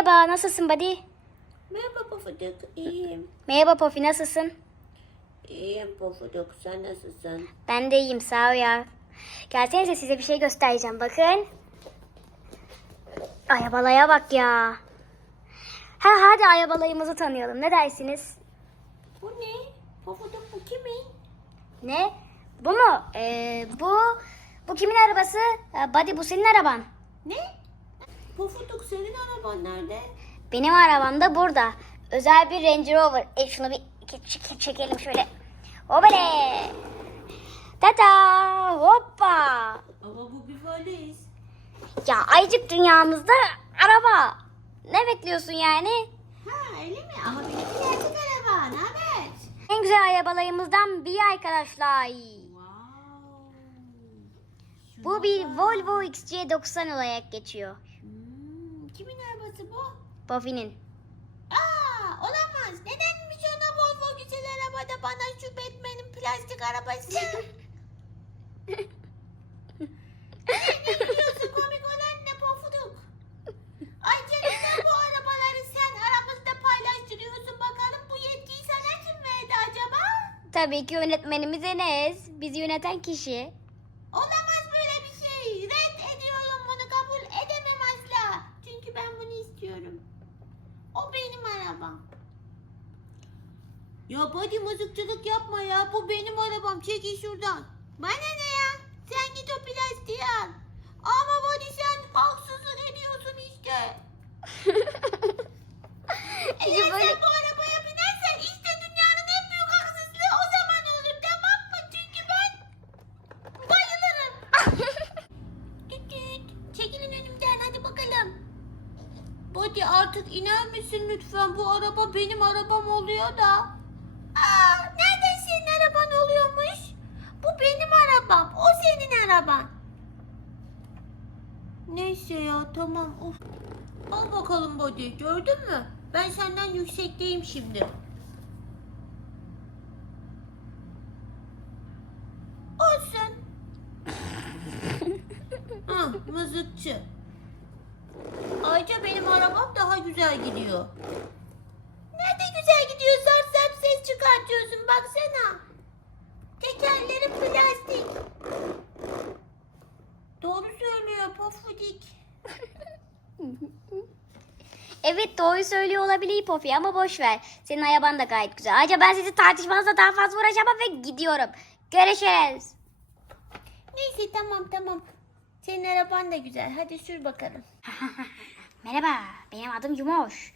Merhaba, nasılsın buddy? Merhaba Pofuduk, iyiyim. Merhaba Pofi, nasılsın? İyiyim Pofuduk, sen nasılsın? Ben de iyiyim, sağ ol ya. Gelsenize size bir şey göstereceğim, bakın. Ayabalaya bak ya. Ha hadi ayabalayımızı tanıyalım, ne dersiniz? Bu ne? Pofuduk bu kimin? Ne? Bu mu? Ee, bu, bu kimin arabası? Ee, buddy bu senin araban. Ne? Pofuduk senin araban nerede? Benim arabam da burada. Özel bir Range Rover. E şunu bir çekelim şöyle. Hopale. Tata. Hoppa. Ama bu bir valiz. Ya ayıcık dünyamızda araba. Ne bekliyorsun yani? Ha öyle mi? Ama benimki gerçek araba, ne haber? En güzel arabalarımızdan biri arkadaşlar. Wow. Bu bir Volvo XC90 olarak geçiyor. Kimin arabası bu? Bofi'nin. Aa, olamaz. Nedenmiş ona Volvo güzel arabada bana şu Batman'in plastik arabası? ne biliyorsun komik olan ne pofuduk? Ayrıca neden bu arabaları sen aramızda paylaştırıyorsun bakalım bu yetkiyi sana kim verdi acaba? Tabii ki yönetmenimiz Enes. Bizi yöneten kişi. Olamaz böyle bir şey. Red ediyorum bunu kabul edemem asla. Çünkü ben bunu istiyorum. Benim arabam. Ya body mızıkçılık yapma ya. Bu benim arabam. Çekil şuradan. Bana ne ya? Sen git o plastiği al. Ama body sen haksızlık ediyorsun. İşte Eğer böyle- sen bu arabaya binersen işte dünyanın en büyük haksızlığı o zaman olur tamam mı? Çünkü ben bayılırım. Düt düt. Çekilin önümden hadi bakalım. Body artık iner misin lütfen? Bu araba benim arabam oluyor da. Aa, nereden senin araban oluyormuş? Bu benim arabam. O senin araban. Neyse ya tamam. Of. Al bakalım Body. Gördün mü? Ben senden yüksekteyim şimdi. Olsun. Hı, mızıkçı. Ayrıca benim arabam daha güzel gidiyor. Nerede güzel gidiyor? Zart ses çıkartıyorsun baksana. Tekerleri plastik. Doğru söylüyor Pofudik. Evet doğru söylüyor olabilir Pofi ama boş ver. Senin araban da gayet güzel. Ayrıca ben sizi tartışmanızda daha fazla uğraşamam ve gidiyorum. Görüşürüz. Neyse tamam tamam. Senin araban da güzel. Hadi sür bakalım. Merhaba, benim adım Yumoş.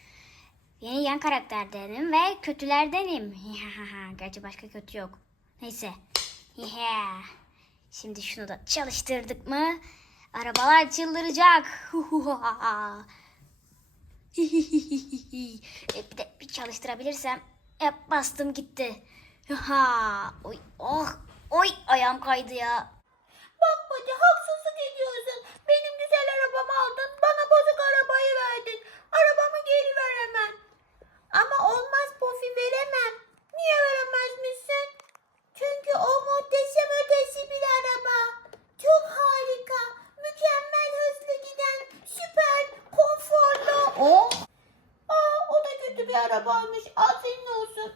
Yeni yan karakterdenim ve kötülerdenim. Gerçi başka kötü yok. Neyse. Şimdi şunu da çalıştırdık mı? Arabalar çıldıracak. E, bir de bir çalıştırabilirsem. Hep bastım gitti. Oy, oh, oy ayağım kaydı ya. Bak Badi haksızlık ediyorsun. Benim güzel arabamı aldın. Bana bozuk arabayı verdin. Arabamı geri ver hemen. Ama olmaz Pofi veremem. Niye veremezmişsin? Çünkü o muhteşem ötesi bir araba. Çok harika. Mükemmel hızlı giden. Süper. Konforlu. O? Aa, o da kötü bir arabaymış. Al senin olsun.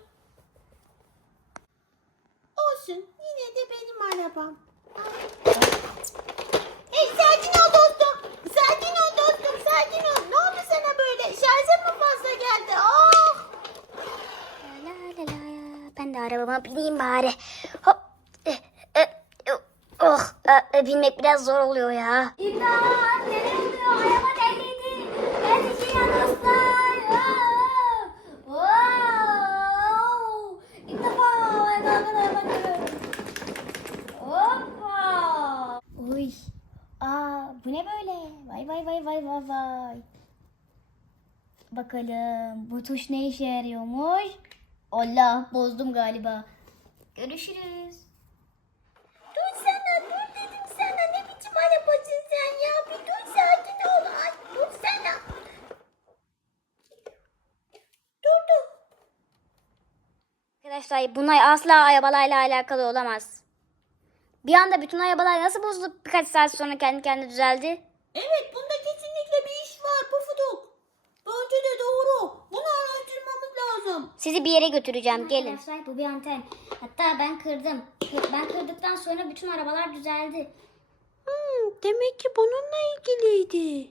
Olsun. Yine de benim arabam. Hey sakin ol dostum. Sakin ol dostum. Sakin ol. Ne oldu sana böyle? Şarjın mı fazla geldi? Oh! La la la la. Ben de arabama bineyim bari. Hop. Eh, eh, eh, Oh, eh, eh, binmek biraz zor oluyor ya. İmdat! Neler oluyor? Araba neredeydi? Yetişin ya dostlar! Aa! Wow! İlk defa arabamın arabamı Hoppa! Uy! Aa, bu ne böyle? Vay vay vay vay vay vay. Bakalım bu tuş ne işe yarıyormuş? Allah bozdum galiba. Görüşürüz. Dur sana dur dedim sana. Ne biçim arabasın sen ya? Bir dur sakin ol. Ay dur sana. Dur dur. Arkadaşlar bunlar asla arabalarla alakalı olamaz. Bir anda bütün arabalar nasıl bozulup birkaç saat sonra kendi kendine düzeldi? Evet bunda kesinlikle bir iş var Pufuduk. Böyle Sizi bir yere götüreceğim. Gelin. Arkadaşlar bu bir anten. Hatta ben kırdım. Ben kırdıktan sonra bütün arabalar düzeldi. Hmm, demek ki bununla ilgiliydi.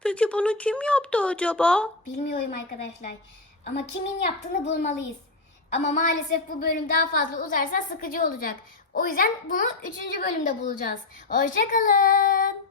Peki bunu kim yaptı acaba? Bilmiyorum arkadaşlar. Ama kimin yaptığını bulmalıyız. Ama maalesef bu bölüm daha fazla uzarsa sıkıcı olacak. O yüzden bunu 3. bölümde bulacağız. Hoşçakalın.